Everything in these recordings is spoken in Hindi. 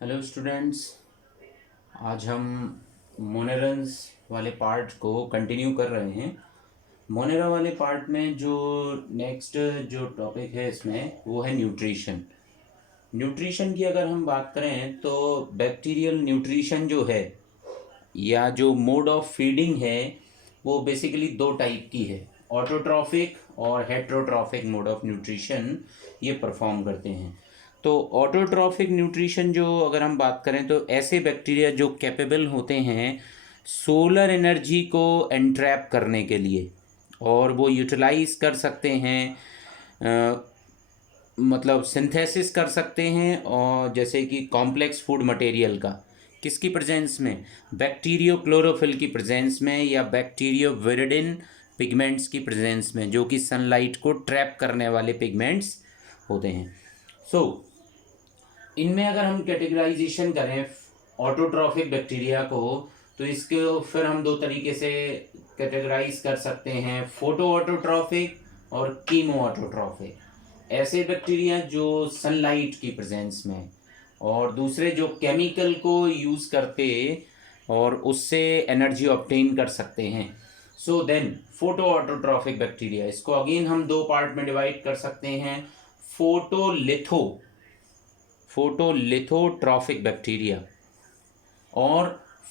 Hello students. आज हम मोनेरन्स वाले पार्ट को कंटिन्यू कर रहे हैं। मोनेरा वाले पार्ट में जो नेक्स्ट जो टॉपिक है इसमें वो है न्यूट्रिशन। न्यूट्रिशन की अगर हम बात करें तो बैक्टीरियल न्यूट्रिशन जो है या जो मोड ऑफ फीडिंग है वो बेसिकली दो टाइप की है, ऑटोट्रॉफिक और हेट्रोट्रॉफिक मोड ऑफ न्यूट्रिशन ये परफॉर्म करते हैं। तो ऑटोट्रॉफिक न्यूट्रिशन जो अगर हम बात करें तो ऐसे बैक्टीरिया जो कैपेबल होते हैं सोलर एनर्जी को एंट्रैप करने के लिए और वो यूटिलाइज कर सकते हैं, मतलब सिंथेसिस कर सकते हैं, और जैसे कि कॉम्प्लेक्स फूड मटेरियल का किसकी प्रेजेंस में, बैक्टीरियो क्लोरोफिल की प्रेजेंस में या बैक्टीरियो विरिडिन पिगमेंट्स की प्रेजेंस में, जो कि सनलाइट को ट्रैप करने वाले पिगमेंट्स होते हैं। सो इनमें अगर हम कैटेगराइजेशन करें ऑटोट्रॉफिक बैक्टीरिया को तो इसको फिर हम दो तरीके से कैटेगराइज कर सकते हैं, फोटो ऑटोट्रॉफिक और कीमो ऑटोट्रॉफिक। ऐसे बैक्टीरिया जो सनलाइट की प्रेजेंस में, और दूसरे जो केमिकल को यूज़ करके और उससे एनर्जी ऑब्टेन कर सकते हैं। So then photo autotrophic bacteria, इसको अगेन हम दो पार्ट में डिवाइड कर सकते हैं, फोटोलिथोट्रॉफिक बैक्टीरिया और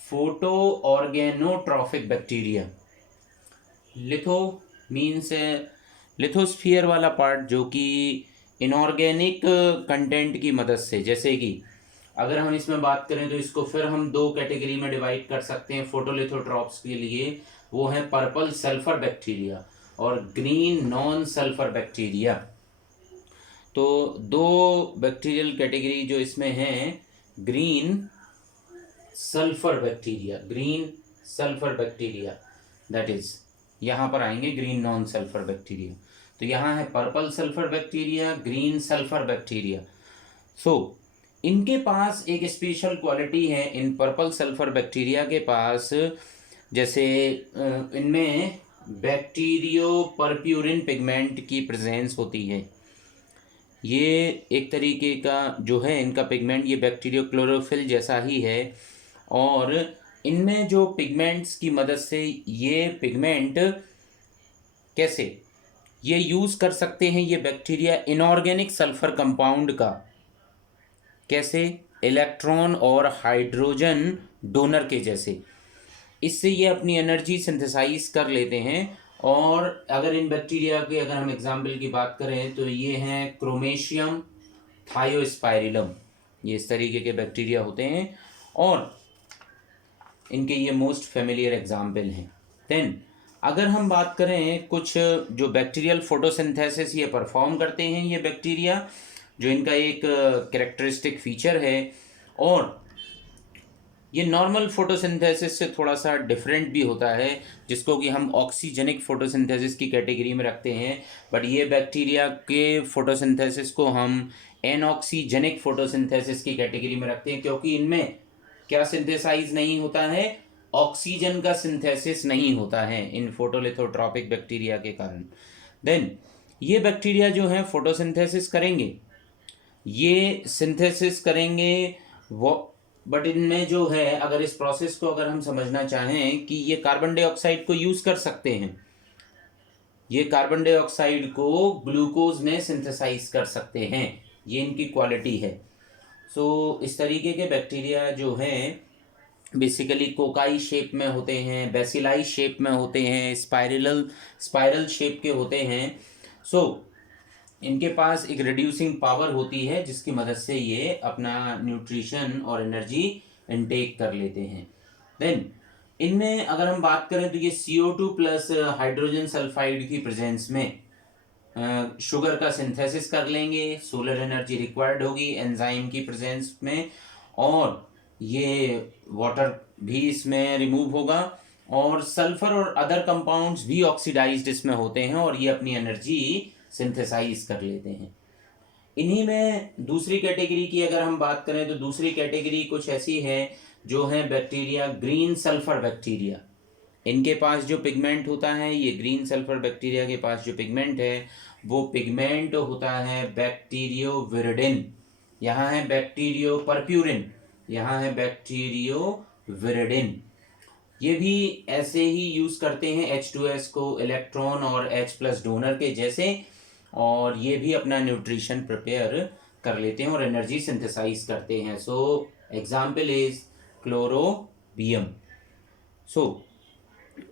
photo organotrophic bacteria. Litho means lithosphere वाला पार्ट जो कि इनऑर्गेनिक कंटेंट की मदद से, जैसे कि अगर हम इसमें बात करें तो इसको फिर हम दो कैटेगरी में डिवाइड कर सकते हैं फोटोलिथोट्रॉप्स के लिए। वो है पर्पल सल्फर बैक्टीरिया और ग्रीन नॉन सल्फर बैक्टीरिया। तो दो बैक्टीरियल कैटेगरी जो इसमें हैं, green sulphur bacteria that is यहाँ पर आएंगे ग्रीन नॉन सल्फर बैक्टीरिया। तो यहाँ है purple sulphur bacteria, green sulphur bacteria. So इनके पास एक स्पेशल क्वालिटी है, इन पर्पल सल्फर बैक्टीरिया के पास, जैसे इनमें बैक्टीरियो परप्यूरिन पिगमेंट की प्रेजेंस होती है। ये एक तरीके का जो है इनका पिगमेंट, ये बैक्टीरियो क्लोरोफिल जैसा ही है, और इनमें जो पिगमेंट्स की मदद से ये पिगमेंट कैसे ये यूज़ कर सकते हैं, ये बैक्टीरिया इनऑर्गेनिक सल्फर कंपाउंड का, कैसे, इलेक्ट्रॉन और हाइड्रोजन डोनर के जैसे, इससे ये अपनी एनर्जी सिंथेसाइज कर लेते हैं। और अगर इन बैक्टीरिया के अगर हम एग्जाम्पल की बात करें तो ये हैं क्रोमेशियम थायोस्पाइरिलम, ये इस तरीके के बैक्टीरिया होते हैं और इनके ये मोस्ट फेमिलियर एग्जाम्पल हैं। देन अगर हम बात करें कुछ जो बैक्टीरियल फोटोसिंथेसिस ये परफॉर्म करते हैं, ये बैक्टीरिया जो इनका एक कैरेक्टरिस्टिक फीचर है, और ये नॉर्मल फोटोसिंथेसिस से थोड़ा सा डिफरेंट भी होता है, जिसको कि हम ऑक्सीजेनिक फोटोसिंथेसिस की कैटेगरी में रखते हैं। बट ये बैक्टीरिया के फोटोसिंथेसिस को हम एनऑक्सीजेनिक फोटोसिंथेसिस की कैटेगरी में रखते हैं, क्योंकि इनमें क्या सिंथेसाइज नहीं होता है, ऑक्सीजन का सिंथेसिस नहीं होता है इन फोटोलिथोट्रॉपिक बैक्टीरिया के कारण। देन ये बैक्टीरिया जो है फोटोसिंथेसिस करेंगे, ये सिंथेसिस करेंगे वो, बट इनमें जो है अगर इस प्रोसेस को अगर हम समझना चाहें कि ये कार्बन डाइऑक्साइड को यूज़ कर सकते हैं, ये कार्बन डाइऑक्साइड को ग्लूकोज में सिंथेसाइज कर सकते हैं, ये इनकी क्वालिटी है। सो इस तरीके के बैक्टीरिया जो हैं बेसिकली कोकाई शेप में होते हैं, बेसिलाई शेप में होते हैं, स्पाइरल शेप के होते हैं। सो इनके पास एक रिड्यूसिंग पावर होती है जिसकी मदद से ये अपना न्यूट्रिशन और एनर्जी इनटेक कर लेते हैं। देन इनमें अगर हम बात करें तो ये CO2 प्लस हाइड्रोजन सल्फाइड की प्रेजेंस में शुगर का सिंथेसिस कर लेंगे, सोलर एनर्जी रिक्वायर्ड होगी एंजाइम की प्रेजेंस में, और ये वाटर भी इसमें रिमूव होगा, और सल्फर और अदर कंपाउंड्स भी ऑक्सीडाइज्ड इसमें होते हैं और ये अपनी एनर्जी सिंथेसाइज कर लेते हैं। इन्हीं में दूसरी कैटेगरी की अगर हम बात करें तो दूसरी कैटेगरी कुछ ऐसी है जो है बैक्टीरिया ग्रीन सल्फर बैक्टीरिया। इनके पास जो पिगमेंट होता है, ये ग्रीन सल्फर बैक्टीरिया के पास जो पिगमेंट है वो पिगमेंट होता है बैक्टीरियो विरिडिन, यहाँ है बैक्टीरियो परप्यूरिन। यहाँ है बैक्टीरियोविरिडिन। ये भी ऐसे ही यूज़ करते हैं H2S को इलेक्ट्रॉन और H+ डोनर के जैसे, और ये भी अपना न्यूट्रिशन प्रिपेयर कर लेते हैं और एनर्जी सिंथेसाइज करते हैं। So example is Chlorobium. So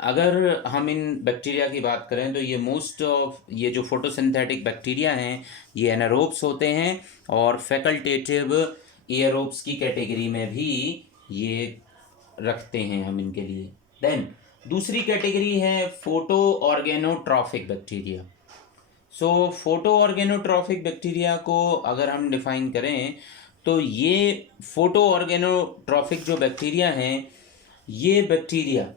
अगर हम इन बैक्टीरिया की बात करें तो ये मोस्ट ऑफ ये जो फोटोसिंथेटिक बैक्टीरिया हैं ये एनारोब्स होते हैं, और फैकल्टेटिव एयरोब्स की कैटेगरी में भी ये रखते हैं हम इनके लिए। देन दूसरी कैटेगरी है photo organotrophic bacteria. So photo organotrophic bacteria को अगर हम डिफाइन करें तो ये फोटो ऑर्गेनोट्रॉफिक जो बैक्टीरिया हैं, ये बैक्टीरिया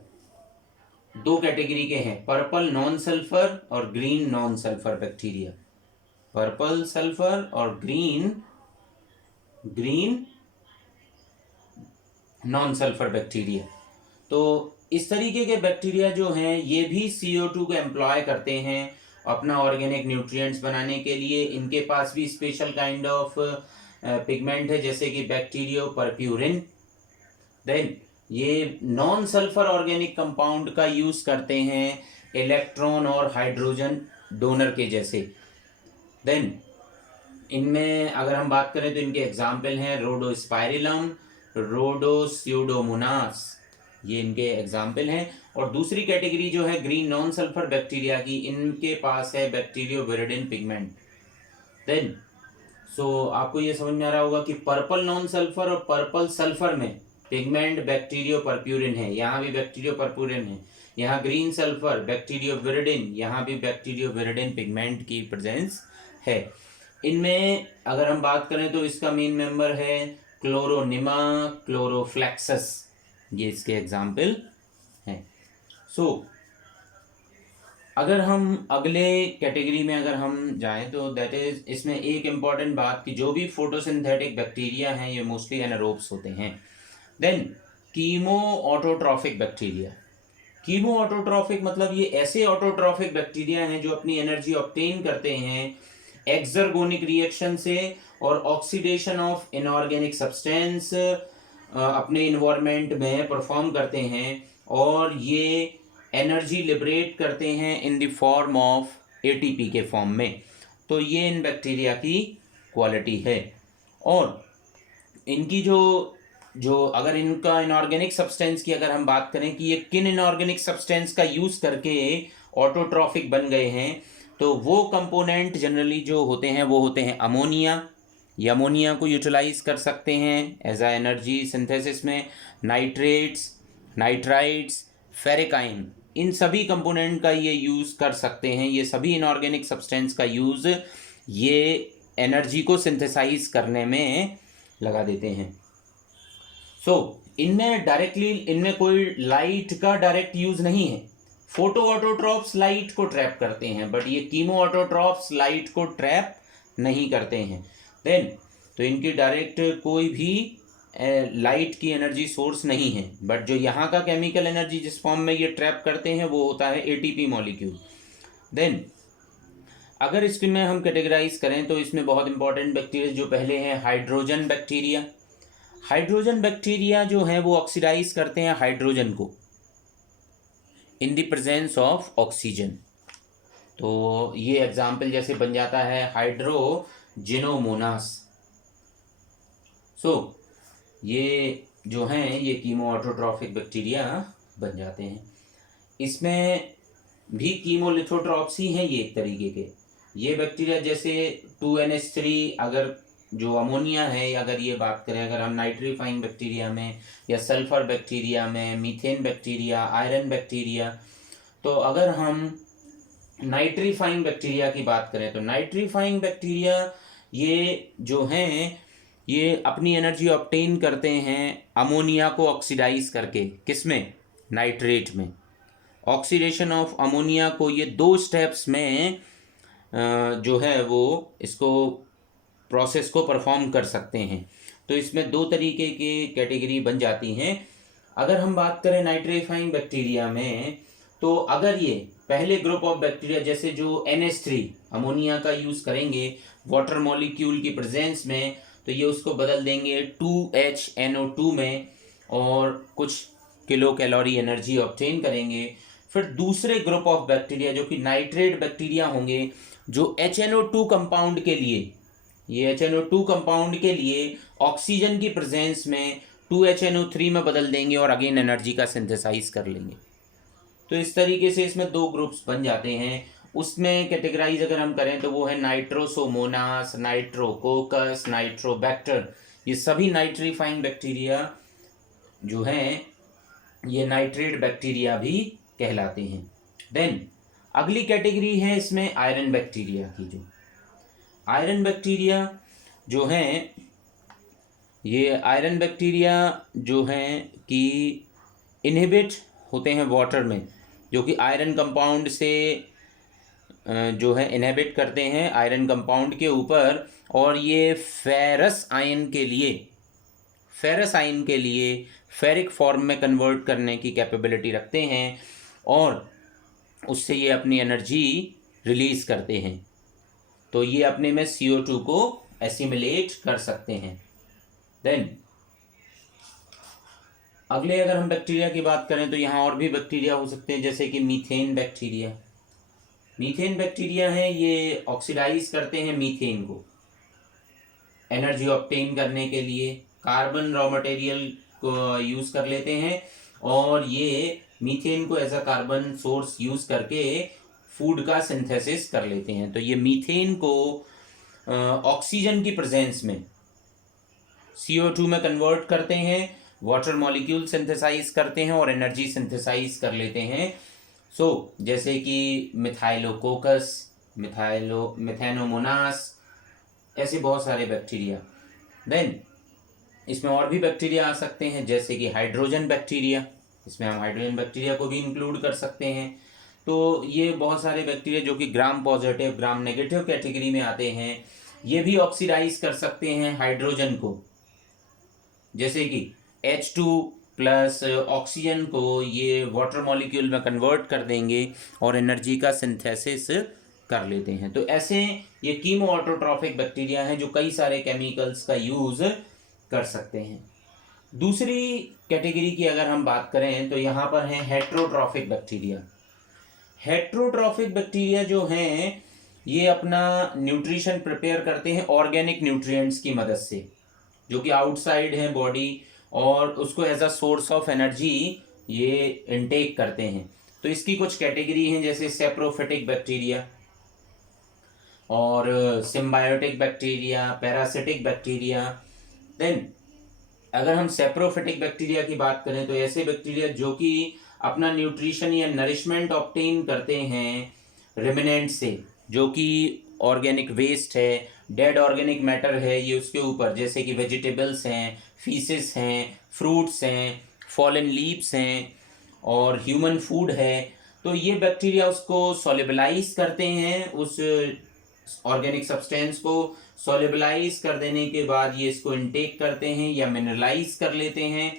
दो कैटेगरी के हैं, पर्पल नॉन सल्फर और green non sulphur bacteria. Purple sulphur और ग्रीन नॉन सल्फर बैक्टीरिया। तो इस तरीके के बैक्टीरिया जो हैं ये भी CO2 को एम्प्लॉय करते हैं अपना ऑर्गेनिक न्यूट्रिएंट्स बनाने के लिए। इनके पास भी स्पेशल काइंड ऑफ पिगमेंट है जैसे कि बैक्टीरियो परप्यूरिन। देन ये नॉन सल्फर ऑर्गेनिक कंपाउंड का यूज करते हैं इलेक्ट्रॉन और हाइड्रोजन डोनर के जैसे। देन इनमें अगर हम बात करें तो इनके एग्जाम्पल हैं रोडोस्पाइरिलम, रोडोस्यूडोमोनास, ये इनके एग्जाम्पल हैं। और दूसरी कैटेगरी जो है ग्रीन नॉन सल्फर बैक्टीरिया की, इनके पास है बैक्टीरियोविरिडिन पिगमेंट। देन आपको ये समझ में आ रहा होगा कि पर्पल नॉन सल्फर और पर्पल सल्फर में पिगमेंट बैक्टीरियो परप्यूरिन है, यहाँ भी बैक्टीरियो परप्यूरिन है। यहाँ ग्रीन सल्फर बैक्टीरियोविरिडिन, यहाँ भी बैक्टीरियोविरिडिन पिगमेंट की प्रेजेंस है। इनमें अगर हम बात करें तो इसका मेन मेंबर है क्लोरोनिमा क्लोरोफ्लेक्सस, ये इसके एग्जाम्पल हैं। अगर हम अगले कैटेगरी में अगर हम जाएं तो दैट इज, इसमें एक इम्पॉर्टेंट बात कि जो भी फोटोसिंथेटिक बैक्टीरिया हैं ये मोस्टली एनारोब्स होते हैं। Then chemo autotrophic bacteria. Chemo autotrophic मतलब ये ऐसे ऑटोट्रॉफिक बैक्टीरिया हैं जो अपनी एनर्जी ऑब्टेन करते हैं एक्सर्गोनिक रिएक्शन से और ऑक्सीडेशन ऑफ इनऑर्गेनिक सब्सटेंस अपने इन्वायरमेंट में परफॉर्म करते हैं, और ये एनर्जी लिबरेट करते हैं in the form of ATP के फॉर्म में। तो ये इन बैक्टीरिया की क्वालिटी है। और इनकी जो अगर इनका इनऑर्गेनिक सब्सटेंस की अगर हम बात करें कि ये किन इनऑर्गेनिक सब्सटेंस का यूज़ करके ऑटोट्रॉफिक बन गए हैं, तो वो कंपोनेंट जनरली जो होते हैं वो होते हैं अमोनिया। ये अमोनिया को यूटिलाइज कर सकते हैं एज आ एनर्जी सिंथेसिस में। नाइट्रेट्स, नाइट्राइट्स, फेरिकाइन, इन सभी कंपोनेंट का ये यूज़ कर सकते हैं। ये सभी इनऑर्गेनिक सब्सटेंस का यूज़ ये एनर्जी को सिंथेसाइज करने में लगा देते हैं। इनमें कोई लाइट का डायरेक्ट यूज़ नहीं है। फोटो ऑटोट्रॉप्स लाइट को ट्रैप करते हैं, बट ये कीमो ऑटोट्रॉप्स लाइट को ट्रैप नहीं करते हैं। देन तो इनकी डायरेक्ट कोई भी लाइट की एनर्जी सोर्स नहीं है, बट जो यहाँ का केमिकल एनर्जी जिस फॉर्म में ये ट्रैप करते हैं वो होता है ATP मॉलिक्यूल। देन अगर इसमें हम कैटेगराइज करें तो इसमें बहुत इंपॉर्टेंट बैक्टीरिया जो पहले हैं हाइड्रोजन बैक्टीरिया। हाइड्रोजन बैक्टीरिया जो हैं वो ऑक्सीडाइज करते हैं हाइड्रोजन को in the presence of oxygen. तो ये एग्जाम्पल जैसे बन जाता है हाइड्रोजिनोमोनास। ये जो हैं ये कीमो ऑटोट्रॉफिक बैक्टीरिया बन जाते हैं। इसमें भी कीमोलिथोट्रॉप्स ही हैं ये एक तरीके के। ये बैक्टीरिया जैसे 2NH3, अगर जो अमोनिया है, अगर ये बात करें अगर हम नाइट्रीफाइंग बैक्टीरिया में या सल्फर बैक्टीरिया में, मीथेन बैक्टीरिया, आयरन बैक्टीरिया, तो अगर हम नाइट्रीफाइंग बैक्टीरिया की बात करें तो नाइट्रीफाइंग बैक्टीरिया ये जो हैं ये अपनी एनर्जी ऑब्टेन करते हैं अमोनिया को ऑक्सीडाइज करके। किसमें? नाइट्रेट में। ऑक्सीडेशन ऑफ अमोनिया को ये 2 स्टेप्स में जो है वो इसको प्रोसेस को परफॉर्म कर सकते हैं। तो इसमें 2 तरीके की कैटेगरी बन जाती हैं। अगर हम बात करें नाइट्रीफाइंग बैक्टीरिया में, तो अगर ये पहले ग्रुप ऑफ बैक्टीरिया जैसे जो NH3 अमोनिया का यूज़ करेंगे वाटर मॉलिक्यूल की प्रेजेंस में, तो ये उसको बदल देंगे 2HNO2 में और कुछ किलो कैलोरी एनर्जी ऑब्टेन करेंगे। फिर दूसरे ग्रुप ऑफ बैक्टीरिया जो कि नाइट्रेट बैक्टीरिया होंगे, जो HNO2 कंपाउंड के लिए, ये HNO2 कंपाउंड के लिए ऑक्सीजन की प्रेजेंस में 2HNO3 में बदल देंगे और अगेन एनर्जी का सिंथेसाइज कर लेंगे। तो इस तरीके से इसमें दो ग्रुप्स बन जाते हैं। उसमें कैटेगराइज अगर हम करें तो वो है नाइट्रोसोमोनास, नाइट्रोकोकस, नाइट्रोबैक्टर। ये सभी नाइट्रीफाइंग बैक्टीरिया जो हैं ये नाइट्रेट बैक्टीरिया भी कहलाते हैं। देन अगली कैटेगरी है इसमें आयरन बैक्टीरिया की। जो आयरन बैक्टीरिया जो हैं, ये आयरन बैक्टीरिया जो हैं कि इनहिबिट होते हैं वाटर में, जो कि आयरन कंपाउंड से जो है इनहिबिट करते हैं आयरन कंपाउंड के ऊपर, और ये फेरस आयन के लिए फेरिक फॉर्म में कन्वर्ट करने की कैपेबिलिटी रखते हैं और उससे ये अपनी एनर्जी रिलीज करते हैं। तो ये अपने में CO2 को एसिमिलेट कर सकते हैं। देन अगले अगर हम बैक्टीरिया की बात करें तो यहाँ और भी बैक्टीरिया हो सकते हैं, जैसे कि मीथेन बैक्टीरिया। मीथेन बैक्टीरिया है, ये ऑक्सीडाइज करते हैं मीथेन को एनर्जी ऑब्टेन करने के लिए, कार्बन रॉ मटेरियल को यूज़ कर लेते हैं और ये मीथेन को as a carbon source use करके फूड का सिंथेसिस कर लेते हैं। तो ये मीथेन को ऑक्सीजन की प्रेजेंस में CO2 में कन्वर्ट करते हैं, वाटर मॉलिक्यूल सिंथेसाइज करते हैं और एनर्जी सिंथेसाइज कर लेते हैं। जैसे कि मिथाइलोकोकस, मिथेनोमोनास, ऐसे बहुत सारे बैक्टीरिया। देन इसमें और भी बैक्टीरिया आ सकते हैं, जैसे कि हाइड्रोजन बैक्टीरिया। इसमें हम हाइड्रोजन बैक्टीरिया को भी इंक्लूड कर सकते हैं। तो ये बहुत सारे बैक्टीरिया जो कि gram positive, gram negative category में आते हैं, ये भी ऑक्सीडाइज कर सकते हैं हाइड्रोजन को, जैसे कि H2 प्लस ऑक्सीजन को ये वाटर मॉलिक्यूल में कन्वर्ट कर देंगे और एनर्जी का सिंथेसिस कर लेते हैं। तो ऐसे ये कीमो ऑटोट्रॉफिक बैक्टीरिया हैं जो कई सारे केमिकल्स का यूज़ कर सकते हैं। दूसरी कैटेगरी की अगर हम बात करें तो यहाँ पर हैं हेट्रोट्रॉफिक बैक्टीरिया। हेट्रोट्रॉफिक बैक्टीरिया जो हैं ये अपना न्यूट्रिशन प्रिपेयर करते हैं ऑर्गेनिक न्यूट्रिएंट्स की मदद से, जो कि आउटसाइड हैं बॉडी, और उसको as a source of energy ये इनटेक करते हैं। तो इसकी कुछ कैटेगरी हैं, जैसे सेप्रोफिटिक बैक्टीरिया और symbiotic bacteria, parasitic bacteria. Then अगर हम सेप्रोफिटिक बैक्टीरिया की बात करें तो ऐसे बैक्टीरिया जो कि अपना न्यूट्रिशन या नरिशमेंट ऑब्टेन करते हैं रिमिनेंट से, जो कि ऑर्गेनिक वेस्ट है, डेड ऑर्गेनिक मैटर है, ये उसके ऊपर, जैसे कि वेजिटेबल्स हैं, फीसेस हैं, फ्रूट्स हैं, फॉलन लीव्स हैं और ह्यूमन फूड है। तो ये बैक्टीरिया उसको सॉल्युबलाइज करते हैं, उस ऑर्गेनिक सब्सटेंस को सॉल्युबलाइज कर देने के बाद ये इसको इनटेक करते हैं या मिनरलाइज कर लेते हैं।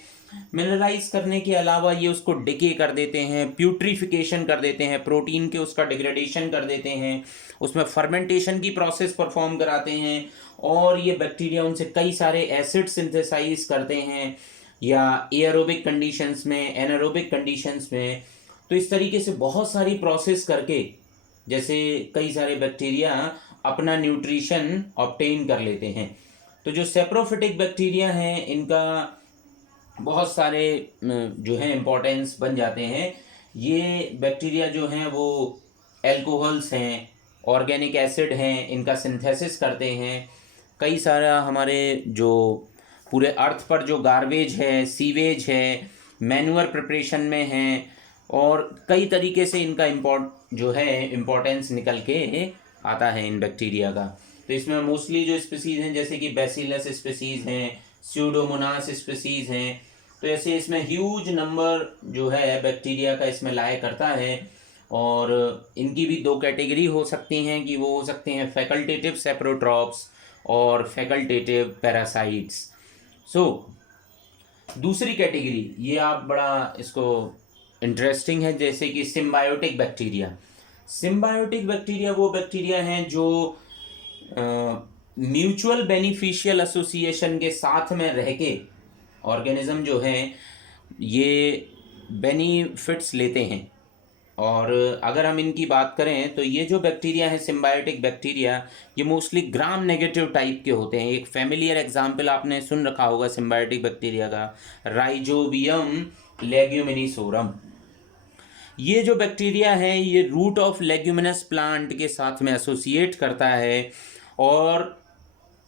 मिनरलाइज करने के अलावा ये उसको डिके कर देते हैं, प्यूट्रीफिकेशन कर देते हैं, प्रोटीन के उसका डिग्रेडेशन कर देते हैं, उसमें फर्मेंटेशन की प्रोसेस परफॉर्म कराते हैं और ये बैक्टीरिया उनसे कई सारे एसिड सिंथेसाइज करते हैं या एयरोबिक कंडीशंस में, एनारोबिक कंडीशंस में। तो इस तरीके से बहुत सारी प्रोसेस करके जैसे कई सारे बैक्टीरिया अपना न्यूट्रिशन ऑब्टेन कर लेते हैं। तो जो सेप्रोफिटिक बैक्टीरिया हैं इनका बहुत सारे जो है इम्पोर्टेंस बन जाते हैं। ये बैक्टीरिया जो हैं वो एल्कोहल्स हैं, ऑर्गेनिक एसिड हैं, इनका सिंथेसिस करते हैं। कई सारा हमारे जो पूरे अर्थ पर जो गार्बेज है, सीवेज है, मैन्यूअर प्रिपरेशन में है और कई तरीके से इनका इम्पोर्टेंस निकल के आता है इन बैक्टीरिया का। तो इसमें मोस्टली जो स्पीसीज़ हैं जैसे कि बैसिलस स्पीसीज़ हैं, स्यूडोमोनास स्पीसीज़ हैं। तो ऐसे इसमें ह्यूज नंबर जो है बैक्टीरिया का इसमें लाया करता है और इनकी भी दो कैटेगरी हो सकती हैं कि वो हो सकते हैं फैकल्टेटिव सेप्रोट्रॉप्स और फैकल्टेटिव पैरासाइट्स। दूसरी कैटेगरी ये आप बड़ा इसको इंटरेस्टिंग है, जैसे कि सिम्बायोटिक बैक्टीरिया। सिम्बायोटिक बैक्टीरिया वो बैक्टीरिया हैं जो म्यूचुअल बेनिफिशियल एसोसिएशन के साथ में रह के ऑर्गेनिज्म जो है ये बेनिफिट्स लेते हैं। और अगर हम इनकी बात करें तो ये जो बैक्टीरिया है सिम्बायोटिक बैक्टीरिया, ये मोस्टली ग्राम नेगेटिव टाइप के होते हैं। एक फेमिलियर एग्जांपल आपने सुन रखा होगा सिम्बायोटिक बैक्टीरिया का, राइजोबियम लेग्यूमिनिसोरम। ये जो बैक्टीरिया है ये रूट ऑफ लेग्यूमिनस प्लांट के साथ में एसोसिएट करता है और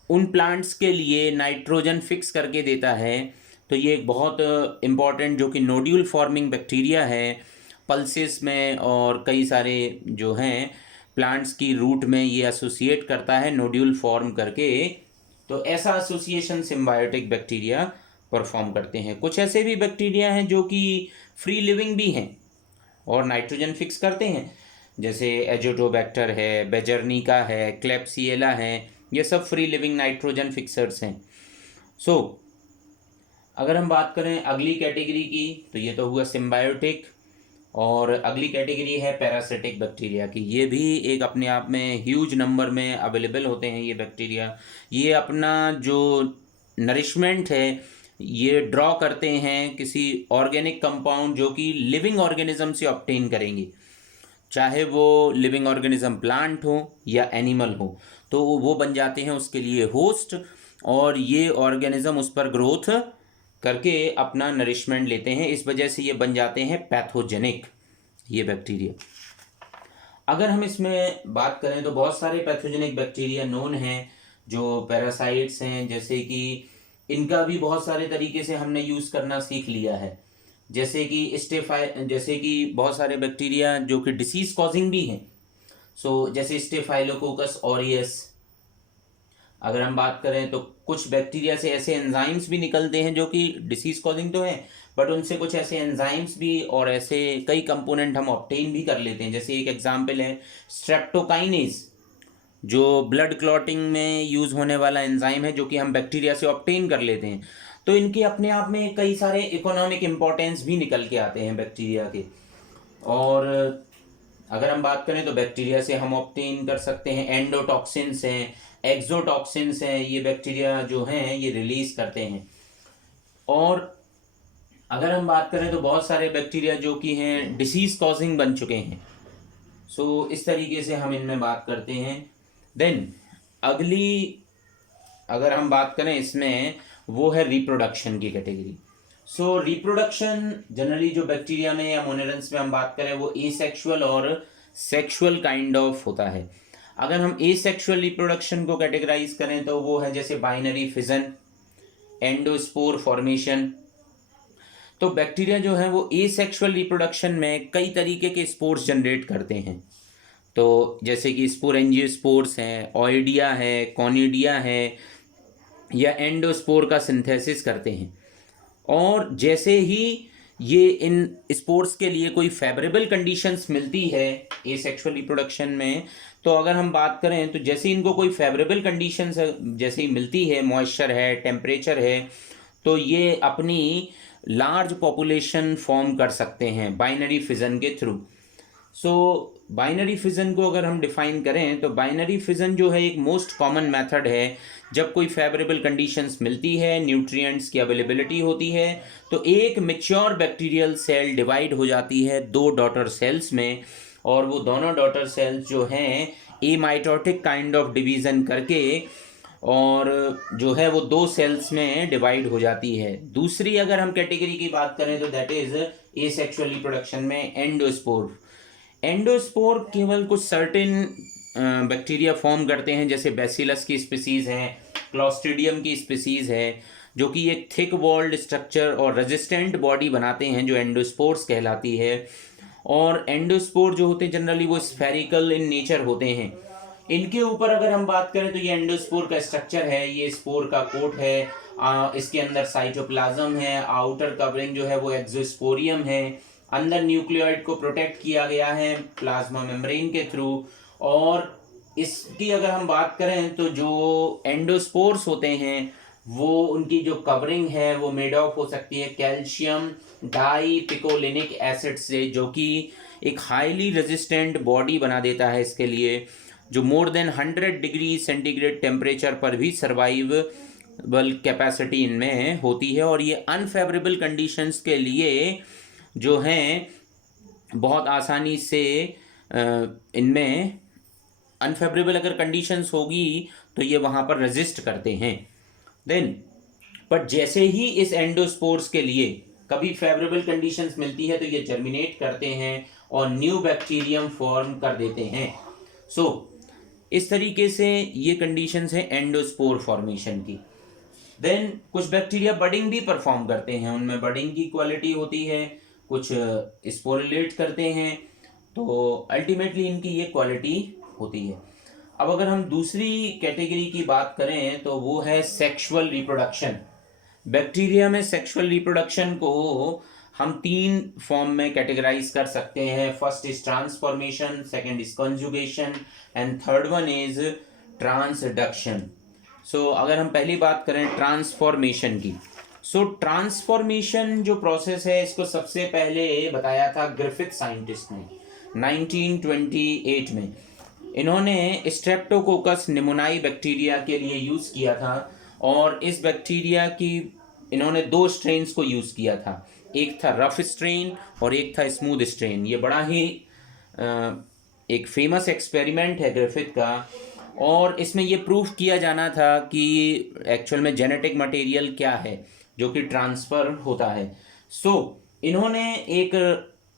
उन प्लांट्स के लिए नाइट्रोजन फिक्स करके देता है। तो ये एक बहुत इम्पॉर्टेंट जो कि नोड्यूल फॉर्मिंग बैक्टीरिया है, पल्सेस में और कई सारे जो हैं प्लांट्स की रूट में ये एसोसिएट करता है नोड्यूल फॉर्म करके। तो ऐसा एसोसिएशन सिम्बायोटिक बैक्टीरिया परफॉर्म करते हैं। कुछ ऐसे भी बैक्टीरिया हैं जो कि फ्री लिविंग भी हैं और नाइट्रोजन फिक्स करते हैं, जैसे एजोटोबैक्टर है, बेजर्निका है, क्लेप्सिएला है, ये सब फ्री लिविंग नाइट्रोजन फिक्सर्स हैं। सो अगर हम बात करें अगली कैटेगरी की तो ये तो हुआ सिम्बायोटिक, और अगली कैटेगरी है पैरासिटिक बैक्टीरिया की। ये भी एक अपने आप में ह्यूज नंबर में अवेलेबल होते हैं ये बैक्टीरिया। ये अपना जो नरिशमेंट है ये ड्रॉ करते हैं किसी ऑर्गेनिक कंपाउंड जो कि लिविंग ऑर्गेनिज्म से ऑब्टेन करेंगे, चाहे वो लिविंग ऑर्गेनिज्म प्लांट हो या एनिमल हो, तो वो बन जाते हैं उसके लिए होस्ट, और ये ऑर्गेनिज्म उस पर ग्रोथ करके अपना नरिशमेंट लेते हैं। इस वजह से ये बन जाते हैं पैथोजेनिक ये बैक्टीरिया। अगर हम इसमें बात करें तो बहुत सारे पैथोजेनिक बैक्टीरिया नोन हैं जो पैरासाइट्स हैं, जैसे कि इनका भी बहुत सारे तरीके से हमने यूज़ करना सीख लिया है। जैसे कि बहुत सारे बैक्टीरिया जो कि डिसीज कॉजिंग भी हैं। जैसे स्टेफाइलोकोकस ऑरियस अगर हम बात करें तो कुछ बैक्टीरिया से ऐसे एंजाइम्स भी निकलते हैं जो कि डिसीज कॉजिंग तो है, बट उनसे कुछ ऐसे एंजाइम्स भी और ऐसे कई कंपोनेंट हम ऑब्टेन भी कर लेते हैं। जैसे एक एग्जांपल है स्ट्रेप्टोकाइनेज, जो ब्लड क्लॉटिंग में यूज़ होने वाला एंजाइम है जो कि हम बैक्टीरिया से ऑब्टेन कर लेते हैं। तो इनके अपने आप में कई सारे इकोनॉमिक इम्पोर्टेंस भी निकल के आते हैं बैक्टीरिया के। और अगर हम बात करें तो बैक्टीरिया से हम ऑब्टेन कर सकते हैं एंडोटॉक्सिन्स हैं, एक्सोटॉक्सिन्स हैं, ये बैक्टीरिया जो हैं ये रिलीज करते हैं। और अगर हम बात करें तो बहुत सारे बैक्टीरिया जो कि हैं डिसीज कॉजिंग बन चुके हैं। इस तरीके से हम इनमें बात करते हैं। देन अगली अगर हम बात करें इसमें वो है रिप्रोडक्शन की कैटेगरी। रिप्रोडक्शन जनरली जो बैक्टीरिया में या मोनेरेंस में हम बात करें वो एसेक्सुअल और सेक्सुअल काइंड ऑफ होता है। अगर हम एसेक्सुअल रिप्रोडक्शन को कैटेगराइज करें तो वो है जैसे बाइनरी फिजन, एंडोस्पोर फॉर्मेशन। तो बैक्टीरिया जो है वो एसेक्सुअल रिप्रोडक्शन में कई तरीके के स्पोर्स जनरेट करते हैं। तो जैसे कि स्पोरेंजियोस्पोर्स हैं, ऑइडिया है, कॉनिडिया है, या एंडोस्पोर का सिंथेसिस करते हैं। और जैसे ही ये इन स्पोर्स के लिए कोई फेवरेबल कंडीशंस मिलती है एसेक्सुअल रिप्रोडक्शन में, तो अगर हम बात करें तो जैसे इनको कोई फेवरेबल कंडीशंस जैसे ही मिलती है, मॉइस्चर है, टेम्परेचर है, तो ये अपनी लार्ज पॉपुलेशन फॉर्म कर सकते हैं बाइनरी फिजन के थ्रू। बाइनरी फिजन को अगर हम डिफाइन करें तो बाइनरी फिजन जो है एक मोस्ट कॉमन मेथड है जब कोई फेवरेबल कंडीशंस मिलती है, न्यूट्रिएंट्स की अवेलेबिलिटी होती है, तो एक मैच्योर बैक्टीरियल सेल डिवाइड हो जाती है दो डॉटर सेल्स में, और वो दोनों डॉटर सेल्स जो हैं एमाइटोटिक काइंड ऑफ डिवीज़न करके और जो है वो दो सेल्स में डिवाइड हो जाती है। दूसरी अगर हम कैटेगरी की बात करें तो दैट इज एसेक्सुअल रिप्रोडक्शन में एंडोस्पोर। एंडोस्पोर केवल कुछ सर्टेन बैक्टीरिया फॉर्म करते हैं, जैसे बैसिलस की स्पीसीज़ हैं, क्लॉस्ट्रिडियम की स्पीसीज़ है, जो कि एक थिक वॉल्ड स्ट्रक्चर और रेजिस्टेंट बॉडी बनाते हैं जो एंडोस्पोर्स कहलाती है। और एंडोस्पोर जो होते हैं जनरली वो स्फेरिकल इन नेचर होते हैं। इनके ऊपर अगर हम बात करें तो ये एंडोस्पोर का स्ट्रक्चर है, ये स्पोर का कोट है, इसके अंदर साइटोप्लाज्म है, आउटर कवरिंग जो है वो एक्सोस्पोरियम है, अंदर न्यूक्लियोइड को प्रोटेक्ट किया गया है प्लाज्मा मेम्ब्रेन के थ्रू। और इसकी अगर हम बात करें तो जो एंडोस्पोर्स होते हैं वो उनकी जो कवरिंग है वो मेड ऑफ हो सकती है कैल्शियम डाइपिकोलिनिक एसिड से, जो कि एक हाईली रेजिस्टेंट बॉडी बना देता है इसके लिए। जो more than 100 degree centigrade temperature पर भी सर्वाइवल कैपेसिटी इनमें होती है। और ये अनफेवरेबल कंडीशंस के लिए जो हैं बहुत आसानी से इनमें अनफेवरेबल अगर कंडीशंस होगी तो ये वहाँ पर रेजिस्ट करते हैं। देन बट जैसे ही इस एंडोस्पोर्स के लिए कभी फेवरेबल कंडीशंस मिलती है तो ये जर्मिनेट करते हैं और न्यू बैक्टीरियम फॉर्म कर देते हैं। सो इस तरीके से ये कंडीशंस हैं एंडोस्पोर फॉर्मेशन की। देन कुछ बैक्टीरिया बडिंग भी परफॉर्म करते हैं, उनमें बडिंग की क्वालिटी होती है, कुछ स्पोरिलेट करते हैं, तो अल्टीमेटली इनकी ये क्वालिटी होती है। अब अगर हम दूसरी कैटेगरी की बात करें तो वो है सेक्सुअल रिप्रोडक्शन। बैक्टीरिया में सेक्सुअल रिप्रोडक्शन को हम 3 फॉर्म में कैटेगराइज कर सकते हैं। First is transformation, second is conjugation and third one is transduction. So अगर हम पहली बात करें ट्रांसफॉर्मेशन की, सो ट्रांसफॉर्मेशन जो प्रोसेस है इसको सबसे पहले बताया था ग्रिफिथ साइंटिस्ट ने 1928 में। इन्होंने स्ट्रेप्टोकोकस निमोनाई बैक्टीरिया के लिए यूज़ किया था और इस बैक्टीरिया की इन्होंने 2 स्ट्रेन्स को यूज़ किया था, एक था रफ स्ट्रेन और एक था स्मूथ स्ट्रेन। ये बड़ा ही एक फेमस एक्सपेरिमेंट है ग्रिफिथ का और इसमें ये प्रूफ किया जाना था कि एक्चुअल में जेनेटिक मटेरियल क्या है जो कि ट्रांसफ़र होता है। सो इन्होंने एक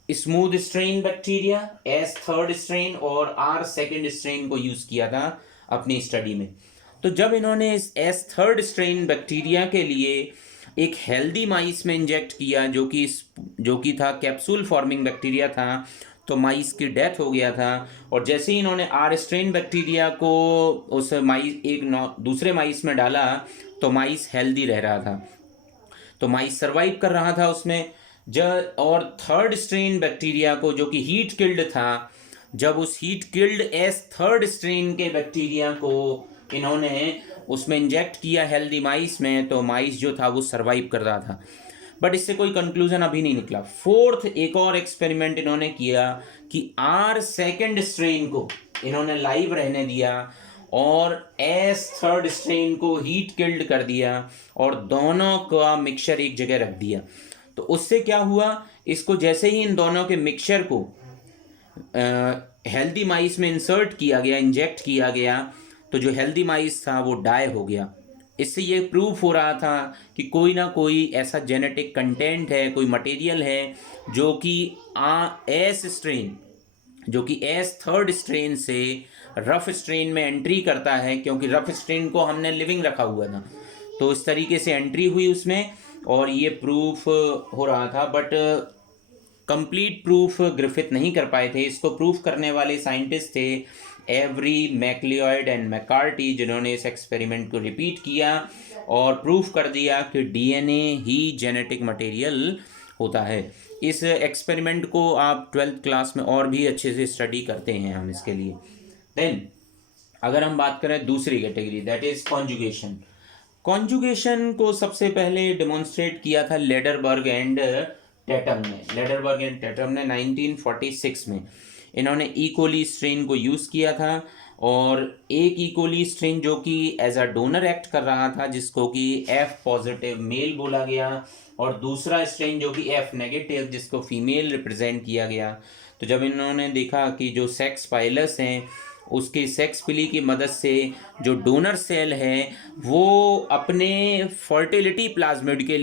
smooth strain bacteria S third strain और आर सेकेंड स्ट्रेन को यूज़ किया था अपनी स्टडी में। तो जब इन्होंने इस एस थर्ड स्ट्रेन बैक्टीरिया के लिए एक हेल्दी माइस में इंजेक्ट किया जो कि था कैप्सूल फॉर्मिंग बैक्टीरिया था, तो माइस की डेथ हो गया था। और जैसे ही इन्होंने आर स्ट्रेन बैक्टीरिया को उस माइस दूसरे माइस में डाला तो माइस हेल्दी रह रहा था, तो माइस सर्वाइव कर रहा था उसमें। और थर्ड स्ट्रेन बैक्टीरिया को जो कि हीट किल्ड था, जब उस heat killed S third strain के बैक्टीरिया को इन्होंने उसमें इंजेक्ट किया हेल्दी माइस में, तो माइस जो था वो सर्वाइव कर रहा था। बट इससे कोई कंक्लूजन अभी नहीं निकला। फोर्थ एक और एक्सपेरिमेंट इन्होंने किया कि आर सेकेंड स्ट्रेन को इन्होंने लाइव रहने दिया और एस थर्ड स्ट्रेन को हीट किल्ड कर दिया और दोनों का मिक्सचर एक जगह रख दिया। तो उससे क्या हुआ, इसको जैसे ही इन दोनों के मिक्सचर को हेल्दी माइस में इंसर्ट किया गया, इंजेक्ट किया गया, तो जो हेल्दी माइस था वो डाई हो गया। इससे ये प्रूफ हो रहा था कि कोई ना कोई ऐसा जेनेटिक कंटेंट है, कोई मटेरियल है जो कि एस स्ट्रेन, जो कि एस थर्ड स्ट्रेन से रफ स्ट्रेन में एंट्री करता है, क्योंकि रफ स्ट्रेन को हमने लिविंग रखा हुआ था, तो इस तरीके से एंट्री हुई उसमें और ये प्रूफ हो रहा था। बट कंप्लीट प्रूफ ग्रिफिथ नहीं कर पाए थे। इसको प्रूफ करने वाले साइंटिस्ट थे एवरी, मैक्लियॉयड एंड मैकार्टी, जिन्होंने इस एक्सपेरिमेंट को रिपीट किया और प्रूफ कर दिया कि डीएनए ही जेनेटिक मटेरियल होता है। इस एक्सपेरिमेंट को आप 12th क्लास में और भी अच्छे से स्टडी करते हैं हम इसके लिए। देन अगर हम बात करें दूसरी category, that is conjugation. Conjugation को सबसे पहले डेमोन्स्ट्रेट किया था लेडरबर्ग एंड टैटम ने 1946 में। इन्होंने इकोली स्ट्रेन को यूज़ किया था और एक इकोली स्ट्रेन जो कि एज अ डोनर एक्ट कर रहा था, जिसको कि एफ पॉजिटिव मेल बोला गया, और दूसरा स्ट्रेन जो कि एफ नेगेटिव, जिसको फीमेल रिप्रेजेंट किया गया। तो जब इन्होंने देखा कि जो सेक्स पाइलस हैं उसके सेक्स पिली की मदद से जो डोनर सेल है वो अपने फर्टिलिटी प्लाज्मिड के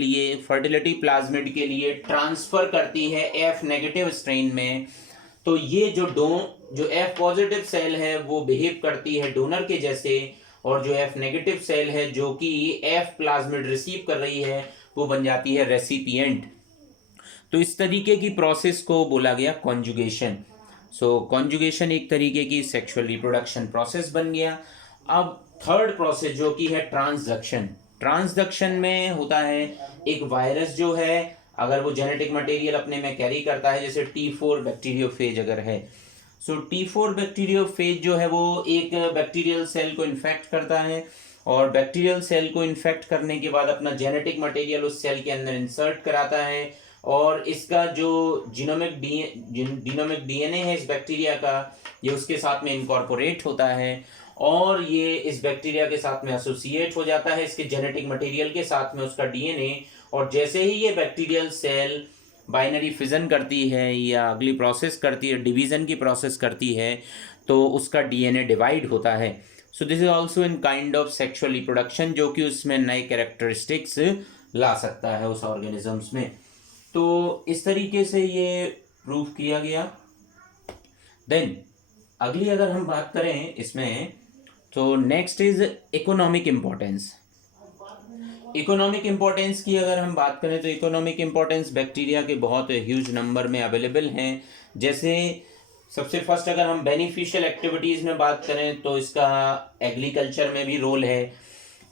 लिए ट्रांसफ़र करती है एफ नेगेटिव स्ट्रेन में, तो ये जो एफ पॉजिटिव सेल है वो बिहेव करती है डोनर के जैसे, और जो एफ नेगेटिव सेल है जो कि एफ प्लाज्मिड रिसीव कर रही है वो बन जाती है रेसिपिएंट। तो इस तरीके की प्रोसेस को बोला गया कॉन्जुगेशन। सो कॉन्जुगेशन एक तरीके की सेक्सुअल रिप्रोडक्शन प्रोसेस बन गया। अब थर्ड प्रोसेस जो कि है ट्रांसडक्शन में होता है एक वायरस जो है, अगर वो जेनेटिक मटेरियल अपने में कैरी करता है, जैसे T4 बैक्टीरियोफेज अगर है, सो T4 बैक्टीरियोफेज जो है वो एक बैक्टीरियल सेल को इन्फेक्ट करता है और बैक्टीरियल सेल को इन्फेक्ट करने के बाद अपना जेनेटिक मटेरियल उस सेल के अंदर इंसर्ट कराता है और इसका जो जीनोमिक डीएनए है इस बैक्टीरिया का, ये उसके साथ में इनकॉर्पोरेट होता है और ये इस बैक्टीरिया के साथ में एसोसिएट हो जाता है इसके जेनेटिक मटेरियल के साथ में उसका डीएनए। और जैसे ही ये बैक्टीरियल सेल बाइनरी फिजन करती है या अगली प्रोसेस करती है, डिवीजन की प्रोसेस करती है, तो उसका डीएनए डिवाइड होता है। So this is also in kind of sexual reproduction, जो कि उसमें नए कैरेक्टरिस्टिक्स ला सकता है उस ऑर्गेनिजम्स में। तो इस तरीके से ये प्रूव किया गया। देन अगली अगर हम बात करें इसमें, तो next is economic importance. Economic importance की अगर हम बात करें तो इकोनॉमिक इम्पोर्टेंस बैक्टीरिया के बहुत ह्यूज नंबर में अवेलेबल हैं। जैसे सबसे फर्स्ट अगर हम बेनिफिशियल एक्टिविटीज़ में बात करें तो इसका एग्रीकल्चर में भी रोल है,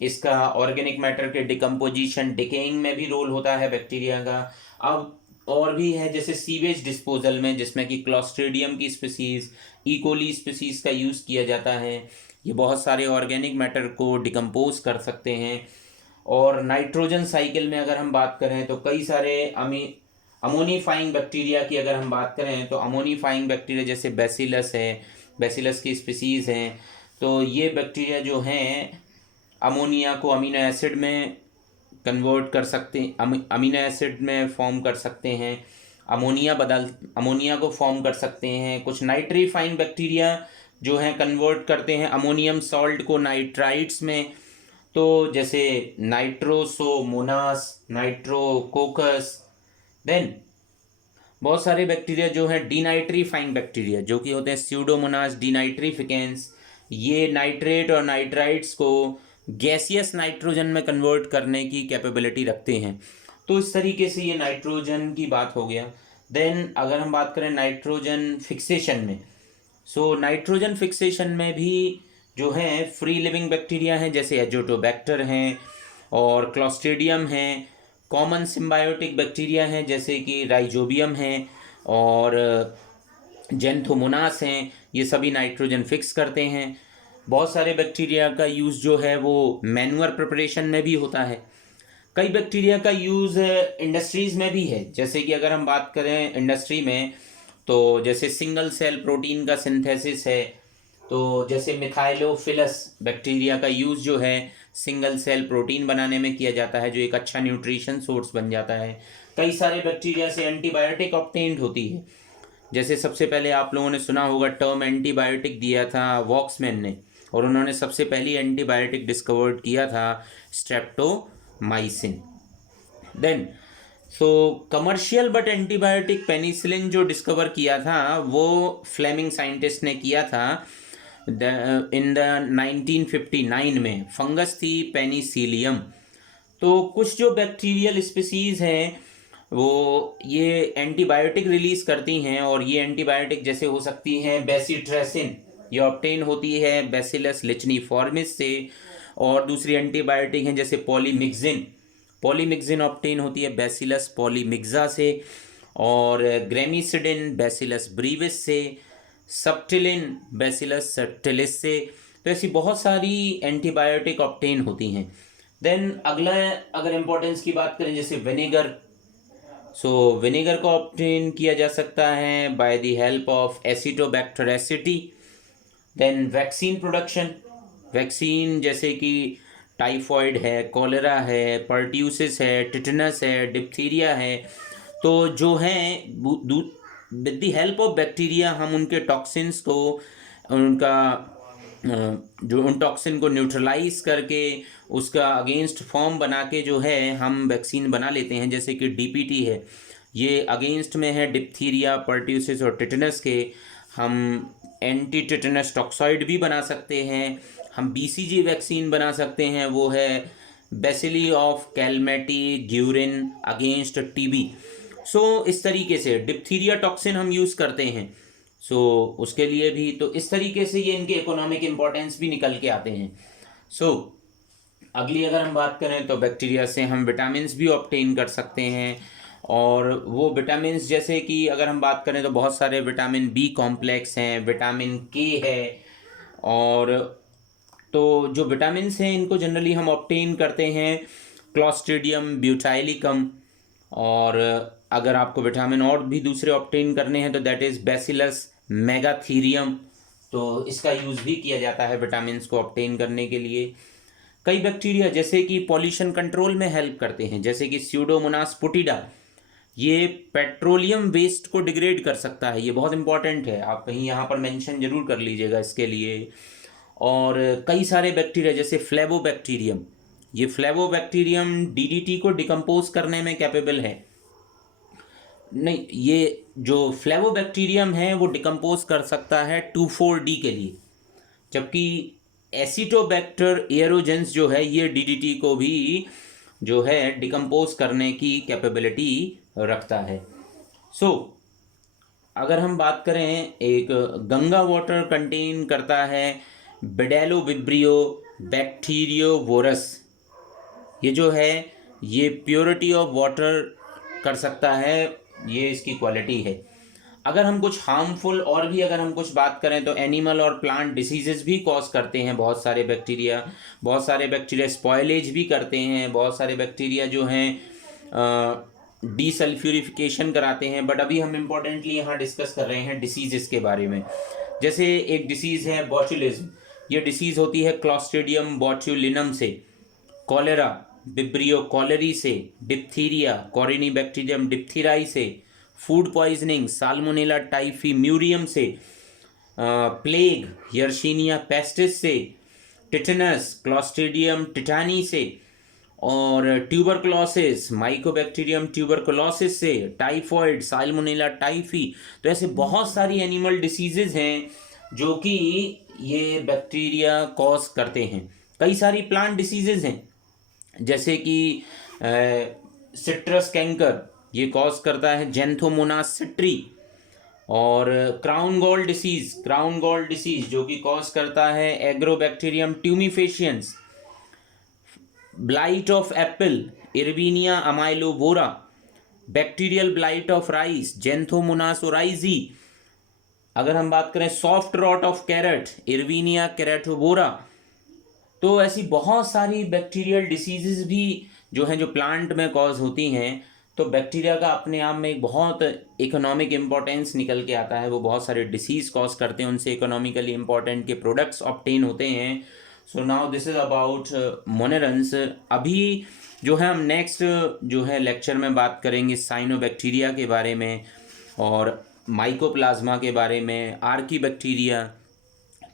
इसका ऑर्गेनिक मैटर के डिकम्पोजिशन डिकेइंग में भी रोल होता है बैक्टीरिया का। अब और भी है जैसे सीवेज डिस्पोजल में, जिसमें कि क्लॉस्ट्रीडियम की स्पीसीज़, इकोली स्पीसीज़ का यूज़ किया जाता है। ये बहुत सारे ऑर्गेनिक मैटर को डिकम्पोज कर सकते हैं। और नाइट्रोजन साइकिल में अगर हम बात करें तो कई सारे अमोनीफाइंग बैक्टीरिया की अगर हम बात करें तो अमोनीफाइंग बैक्टीरिया जैसे बैसिलस है, बैसिलस की स्पीसीज़ हैं, तो ये बैक्टीरिया जो हैं अमोनिया को अमीनो एसिड में कन्वर्ट कर सकते हैं, अमीनो एसिड में फॉर्म कर सकते हैं, अमोनिया को फॉर्म कर सकते हैं। कुछ नाइट्रीफाइंग बैक्टीरिया जो हैं कन्वर्ट करते हैं अमोनियम सॉल्ट को नाइट्राइट्स में, तो जैसे नाइट्रोसोमोनास, नाइट्रोकोकस। देन बहुत सारे बैक्टीरिया जो हैं डीनाइट्रीफाइंग बैक्टीरिया जो कि होते हैं स्यूडोमोनास डीनाइट्रीफिकेंस, ये नाइट्रेट और नाइट्राइट्स को गैसियस नाइट्रोजन में कन्वर्ट करने की कैपेबिलिटी रखते हैं। तो इस तरीके से ये नाइट्रोजन की बात हो गया। देन अगर हम बात करें नाइट्रोजन फिक्सेशन में, सो नाइट्रोजन फिक्सेशन में भी जो हैं फ्री लिविंग बैक्टीरिया हैं जैसे एजोटोबैक्टर हैं और क्लॉस्ट्रीडियम हैं, कॉमन सिम्बायोटिक बैक्टीरिया हैं जैसे कि राइजोबियम हैं और जेंथोमोनास हैं, ये सभी नाइट्रोजन फिक्स करते हैं। बहुत सारे बैक्टीरिया का यूज़ जो है वो मैन्युअर प्रिपरेशन में भी होता है। कई बैक्टीरिया का यूज़ इंडस्ट्रीज़ में भी है, जैसे कि अगर हम बात करें इंडस्ट्री में तो जैसे सिंगल सेल प्रोटीन का सिंथेसिस है, तो जैसे मिथाइलोफिलस बैक्टीरिया का यूज़ जो है सिंगल सेल प्रोटीन बनाने में किया जाता है, जो एक अच्छा न्यूट्रिशन सोर्स बन जाता है। कई सारे बैक्टीरिया से एंटीबायोटिक ऑब्टेन्ड होती है, जैसे सबसे पहले आप लोगों ने सुना होगा टर्म एंटीबायोटिक दिया था वॉक्समैन ने, और उन्होंने सबसे पहली एंटीबायोटिक डिस्कवर्ड किया था streptomycin. Then so commercial but antibiotic penicillin जो डिस्कवर किया था वो फ्लेमिंग साइंटिस्ट ने किया था इन द 1959 में। फंगस थी पेनिसिलियम। तो कुछ जो बैक्टीरियल स्पीसीज़ हैं वो ये एंटीबायोटिक रिलीज़ करती हैं, और ये एंटीबायोटिक जैसे हो सकती हैं बेसिट्रेसिन, ये ऑब्टेन होती है बैसिलस लिचनीफॉर्मिस से। और दूसरी एंटीबायोटिक हैं जैसे पॉलीमिक्सिन ऑब्टेन होती है बैसिलस पॉलीमिक्सा से, और ग्रेमिसिडिन बैसिलस ब्रीविस से, सब्टिलिन बैसिलस सब्टिलिस से। तो ऐसी बहुत सारी एंटीबायोटिक ऑब्टेन होती हैं। देन अगला अगर इम्पोर्टेंस की बात करें जैसे विनेगर, सो विनेगर को ऑब्टेन किया जा सकता है by the help of acetobacter aceti. Then vaccine production, vaccine जैसे कि टाइफॉइड है, कॉलेरा है, पर्ट्यूसिस है, टिटनस है, डिप्थीरिया है, तो जो हैं with the help of bacteria हम उनके टॉक्सिन्स को, उनका जो उन टॉक्सिन को न्यूट्रलाइज करके उसका अगेंस्ट फॉर्म बना के जो है हम वैक्सीन बना लेते हैं। जैसे कि डीपीटी है, ये अगेंस्ट में है डिप्थीरिया, पर्ट्यूसिस और टिटनस के। हम एंटी टिटनस टॉक्साइड भी बना सकते हैं, हम बीसीजी वैक्सीन बना सकते हैं, वो है bacilli of Calmette Guerin against TB. So इस तरीके से डिप्थीरिया टॉक्सिन हम यूज़ करते हैं, सो उसके लिए भी। तो इस तरीके से ये इनके इकोनॉमिक इम्पोर्टेंस भी निकल के आते हैं। सो अगली अगर हम बात करें तो बैक्टीरिया से हम विटामिन्स भी ऑब्टेन कर सकते हैं, और वो विटामिन्स जैसे कि अगर हम बात करें तो बहुत सारे विटामिन बी कॉम्प्लेक्स हैं, विटामिन के है, और तो जो विटामिन्स हैं इनको जनरली हम ऑब्टेन करते हैं क्लॉस्ट्रीडियम ब्यूटाइलिकम और अगर आपको विटामिन और भी दूसरे ऑब्टेन करने हैं तो दैट इज़ बैसिलस मेगाथीरियम, तो इसका यूज़ भी किया जाता है विटामिन को ऑब्टेन करने के लिए। कई बैक्टीरिया जैसे कि पॉल्यूशन कंट्रोल में हेल्प करते हैं, जैसे कि स्यूडोमोनास पुटिडा, ये पेट्रोलियम वेस्ट को डिग्रेड कर सकता है, ये बहुत इंपॉर्टेंट है, आप कहीं यहाँ पर मेंशन जरूर कर लीजिएगा इसके लिए। और कई सारे बैक्टीरिया जैसे फ्लेवोबैक्टीरियम, ये फ्लेवोबैक्टीरियम डीडीटी को डिकम्पोज करने में कैपेबल है। नहीं, ये जो फ्लेवोबैक्टीरियम है वो डिकम्पोज कर सकता है 2,4-D के लिए, जबकि एसिटोबैक्टर एयरोजेंस जो है ये डीडीटी को भी जो है डिकम्पोज करने की कैपेबिलिटी रखता है। अगर हम बात करें, एक गंगा वाटर कंटेन करता है बेडेलोविब्रियो बैक्टीरियोवोरस, ये जो है ये प्योरिटी ऑफ वाटर कर सकता है, ये इसकी क्वालिटी है। अगर हम कुछ हार्मफुल और भी अगर हम कुछ बात करें तो एनिमल और प्लांट डिसीजेस भी कॉज करते हैं बहुत सारे बैक्टीरिया स्पॉयलेज भी करते हैं, बहुत सारे बैक्टीरिया जो हैं डीसल्फ्यूरिफिकेशन कराते हैं। बट अभी हम इम्पोर्टेंटली यहाँ डिस्कस कर रहे हैं डिसीजेस के बारे में। जैसे एक डिसीज़ है बॉट्युलिज्म, ये डिसीज़ होती है क्लॉस्ट्रिडियम बॉट्युलिनम से, कॉलेरा विब्रियो कॉलेरी से, डिप्थीरिया कॉरिनीबैक्टीरियम डिप्थीराई से, फूड पॉइजनिंग साल्मोनेला टाइफी म्यूरियम से, प्लेग यर्शीनिया पेस्टिस से, टिटनस क्लॉस्ट्रिडियम टिटानी से, और ट्यूबरक्लोसिस माइकोबैक्टीरियम ट्यूबरकुलोसिस से, टाइफॉइड साल्मोनेला टाइफी। तो ऐसे बहुत सारी एनिमल डिसीजेज हैं जो कि ये बैक्टीरिया कॉज करते हैं। कई सारी प्लांट डिसीजेज हैं जैसे कि सिट्रस कैंकर, ये कॉज करता है जेंथोमोनास सिट्री, और क्राउन गॉल डिसीज जो कि कॉज करता है Agrobacterium tumefaciens, blight of apple Erwinia amylovora, bacterial blight of rice Xanthomonas oryzae. अगर हम बात करें soft rot of carrot Erwinia carotovora. तो ऐसी बहुत सारी बैक्टीरियल डिसीजेज भी जो हैं जो प्लांट में कॉज होती हैं। तो बैक्टीरिया का अपने आप में एक बहुत इकोनॉमिक इम्पोर्टेंस निकल के आता है, वो बहुत सारे डिसीज कॉज करते हैं, उनसे इकोनॉमिकली इम्पोर्टेंट के प्रोडक्ट्स ऑब्टेन होते हैं। So now this is about monerans. अभी जो है हम नेक्स्ट जो है लेक्चर में बात करेंगे साइनोबैक्टीरिया के बारे में और माइकोप्लाज्मा के बारे में, आर्कीबैक्टीरिया।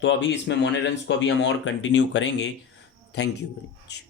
तो अभी इसमें मोनेरेंस को अभी हम और कंटिन्यू करेंगे। Thank you very much.